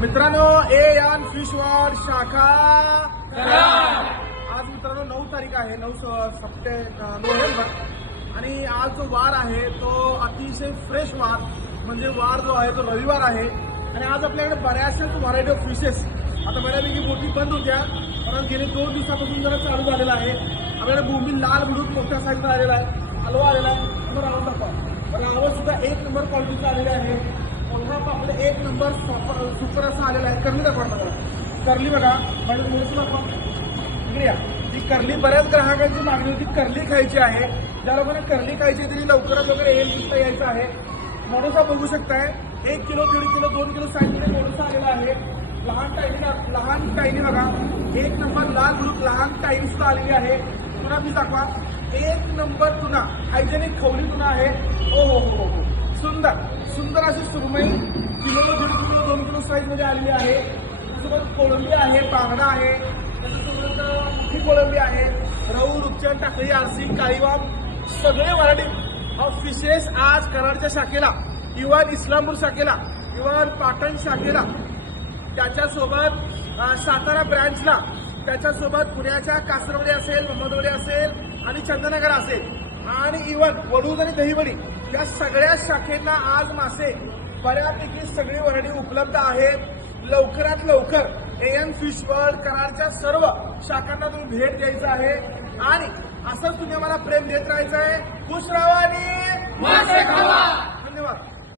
मित्रांनो, N fish world शाखा आज मित्रांनो 9 तारीख आहे, 9 नोव्हेंबर. आणि आज जो वार आहे तो अतिशय फ्रेश वार, म्हणजे वार जो आहे तो रविवार आहे. आणि आज आपल्याकडे बऱ्याचशाच व्हरायटी ऑफ फिशेस, आता बऱ्यापैकी बोटी बंद होत्या, कारण गेले 2 दिवसापासून जरा चालू झालेला आहे. आपल्याकडे बोंबील लाल बुडून मोठ्या साईजचा आलेला आहे, हलवा आलेला आहे. तर आवाज दाखवा, पण आवाज सुद्धा 1 नंबर क्वालिटीचा आलेला आहे. कोल्हा आपलं 1 नंबर सुपर असा आलेला आहे. करली दाखवा बघा, करली बघा, म्हणजे मोठी दाखवा इकडे या. ही करली बऱ्याच ग्राहकांची मागणी होती, करली खायची आहे. ज्या लोकांना करली खायची तरी लवकरात लवकर एल दिसता यायचं आहे. मोडोसा बघू शकताय, 1 किलो, 1.5 किलो, 2 किलो साईजमध्ये मोडोसा आलेला आहे. लहान टाईनी बघा, 1 नंबर लाल ब्लू लहान टाईनी सुद्धा आलेली आहे. पुन्हा मी दाखवा, 1 नंबर तुना, हायजेनिक खवली तुना आहे. हो हो हो हो, सुंदर अशी सुरमई किलो, 1.5 किलो, 2 किलो साईजमध्ये आलेली आहे. त्याच्यासोबत कोळंबी आहे, बांगडा आहे, त्याच्यासोबत मोठी कोळंबी आहे, रहू, रुपचन, टाकळी, आरसी, काळीवाम, सगळे व्हरायटी ऑफ फिशेस आज कराडच्या शाखेला, इव्हन इस्लामपूर शाखेला, इव्हन पाटण शाखेला, त्याच्यासोबत सातारा ब्रँचला, त्याच्यासोबत पुण्याच्या कासरवडी असेल, मोहम्मदवडी असेल आणि चंदनगर असेल, आणि इव्हन वडूज आणि दहीवडी, या सगळ्या शाखेंना आज मासे बऱ्यापैकी सगळी व्हरायटी उपलब्ध आहेत. लवकरात लवकर एन फिश वर्ल्ड कराडच्या सर्व शाखांना तुम्ही भेट द्यायचं आहे आणि असंच तुम्ही आम्हाला प्रेम देत राहायचं आहे. खुश राहा आणि मासे खावा.